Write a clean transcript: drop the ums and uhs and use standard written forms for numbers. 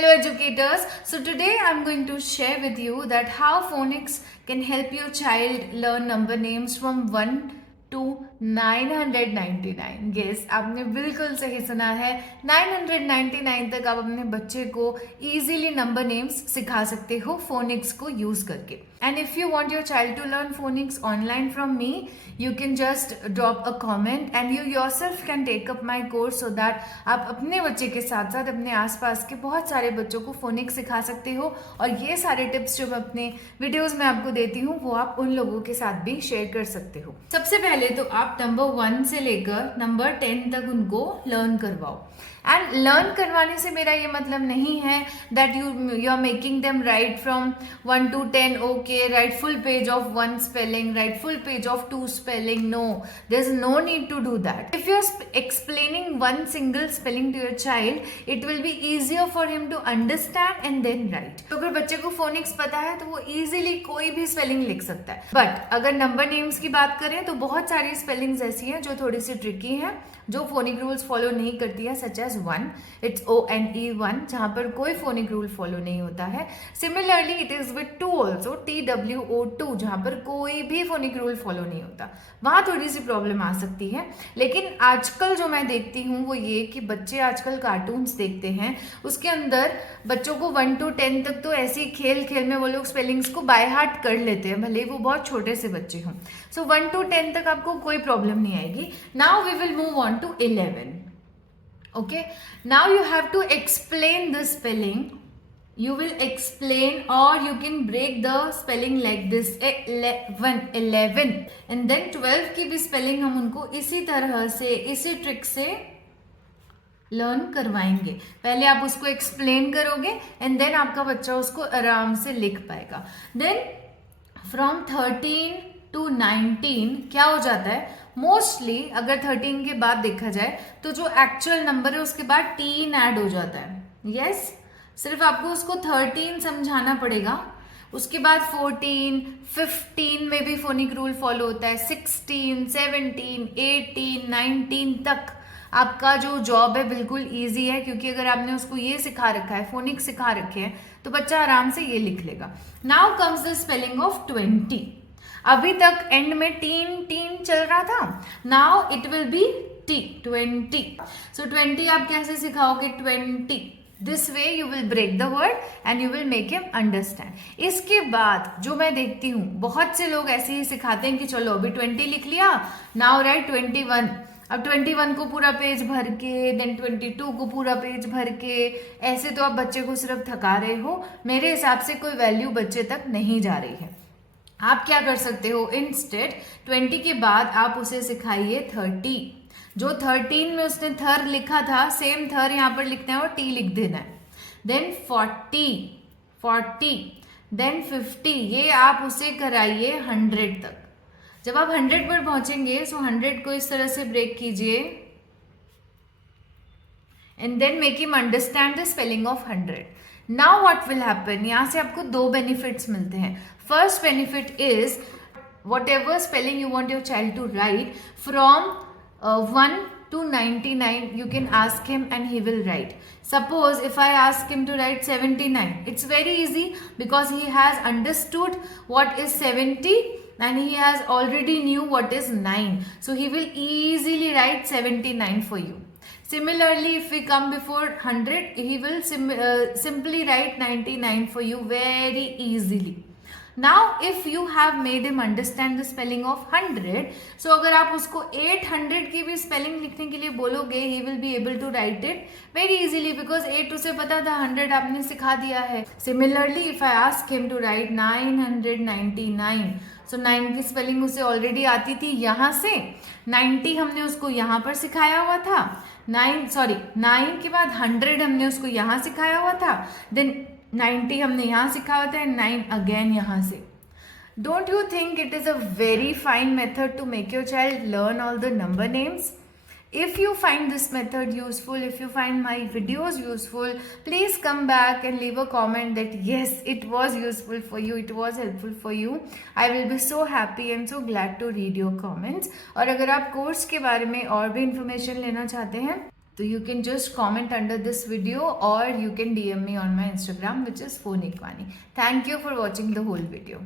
Hello educators. So today I'm going to share with you that how phonics can help your child learn number names from 1 to 999. Yes, आपने बिल्कुल सही सुना है. 999 तक आप अपने बच्चे को easily number names सिखा सकते हो phonics को use करके. And if you want your child to learn phonics online from me, you can just drop a comment and you yourself can take up my course so that आप अपने बच्चे के साथ साथ अपने आसपास के बहुत सारे बच्चों को phonics सिखा सकते हो. और ये सारे टिप्स जो मैं अपने वीडियोस में आपको देती हूँ वो आप उन लोगों के साथ भी शेयर कर सकते हो. सबसे पहले तो आप नंबर 1 से लेकर नंबर 10 तक उनको लर्न करवाओ. एंड लर्न करवाने से मेरा ये मतलब नहीं है that you are making them write from 1 to 10. Okay, write full page of 1 spelling, write full page of 2 spelling. No, there is no need to do that. If you are explaining one single spelling to your child, it will be easier for him to understand and then write. तो अगर बच्चे को phoenix पता है तो वो easily कोई भी स्पेलिंग लिख सकता है. बट अगर नंबर नेम्स की बात करें तो बहुत सारी स्पेलिंग्स ऐसी हैं जो थोड़ी सी ट्रिकी हैं, जो फोनिक रूल्स फॉलो नहीं करती है, सच एज 1. इट्स ONE 1, जहां पर कोई फोनिक रूल फॉलो नहीं होता है. Similarly it is with 2 also, TWO2, जहां पर कोई भी फोनिक रूल फॉलो नहीं होता. वहां थोड़ी सी प्रॉब्लम आ सकती है. लेकिन आजकल जो मैं देखती हूँ वो ये कि बच्चे आजकल कार्टून्स देखते हैं, उसके अंदर बच्चों को 1 to 10 तक तो ऐसे ही खेल खेल में वो लोग स्पेलिंग्स को बाय हार्ट कर लेते हैं, भले वो बहुत छोटे से बच्चे हों. सो 1 to 10 तक आपको कोई प्रॉब्लम नहीं आएगी. Now we will move on to 11. Okay, now you have to explain the spelling. You will explain or you can break the spelling like this. 11 and then 12 की भी spelling हम उनको इसी तरह से, इसी ट्रिक से लर्न करवाएंगे. पहले आप उसको एक्सप्लेन करोगे एंड देन आपका बच्चा उसको आराम से लिख पाएगा. देन फ्रॉम 13 to 19 क्या हो जाता है, मोस्टली अगर 13 के बाद देखा जाए तो जो एक्चुअल नंबर है उसके बाद टीन ऐड हो जाता है. यस, सिर्फ आपको उसको 13 समझाना पड़ेगा. उसके बाद 14, 15 में भी फोनिक रूल फॉलो होता है. 16, 17, 18, 19 तक आपका जो जॉब है बिल्कुल इजी है, क्योंकि अगर आपने उसको ये सिखा रखा है, फोनिक सिखा रखे हैं, तो बच्चा आराम से ये लिख लेगा. Now comes the spelling of 20. अभी तक एंड में टीन चल रहा था. Now it will be T20. सो 20 आप कैसे सिखाओगे? 20. This way you will break the word and you will make him understand. इसके बाद जो मैं देखती हूँ बहुत से लोग ऐसे ही सिखाते हैं कि चलो अभी 20 लिख लिया, नाउ राइट 21. अब 21 को पूरा पेज भर के, देन 22 को पूरा पेज भर के, ऐसे तो आप बच्चे को सिर्फ थका रहे हो. मेरे हिसाब से कोई वैल्यू बच्चे तक नहीं जा रही है. आप क्या कर सकते हो, इंस्टेड 20 के बाद आप उसे सिखाइए 30. जो 13 में उसने थर लिखा था, सेम थर यहाँ पर लिखना है और टी लिख देना है. देन 40, देन 50, ये आप उसे कराइए 100 तक. जब आप 100 पर पहुंचेंगे सो 100 को इस तरह से ब्रेक कीजिए and then make him understand the spelling of 100. Now what will happen, यहाँ से आपको 2 बेनिफिट्स मिलते हैं. First benefit is whatever spelling you want your child to write from 1 to 99, you can ask him and he will write. Suppose if I ask him to write 79, it's very easy because he has understood what is 70 and he has already knew what is 9. So he will easily write 79 for you. Similarly, if we come before 100, he will simply write 99 for you very easily. Now, if you have made him understand the spelling of 100, so अगर आप उसको 800 की भी spelling लिखने के लिए बोलोगे, he will be able to write it very easily because 8 उसे पता था, 100 आपने सिखा दिया है. Similarly, if I ask him to write 999, so 9 की स्पेलिंग उसे ऑलरेडी आती थी यहाँ से. 90 हमने उसको यहाँ पर सिखाया हुआ था. 9 के बाद 100 हमने उसको यहाँ सिखाया हुआ था. देन 90 हमने यहाँ सिखाया था एंड 9 अगेन यहाँ से. Don't you think it is a very fine method to make your child learn all the number names? If you find this method useful, if you find my videos useful, please come back and leave a comment that yes, it was useful for you, it was helpful for you. I will be so happy and so glad to read your comments. और अगर आप course के बारे में और भी information लेना चाहते हैं So you can just comment under this video, or you can DM me on my Instagram, which is Phonikwani. Thank you for watching the whole video.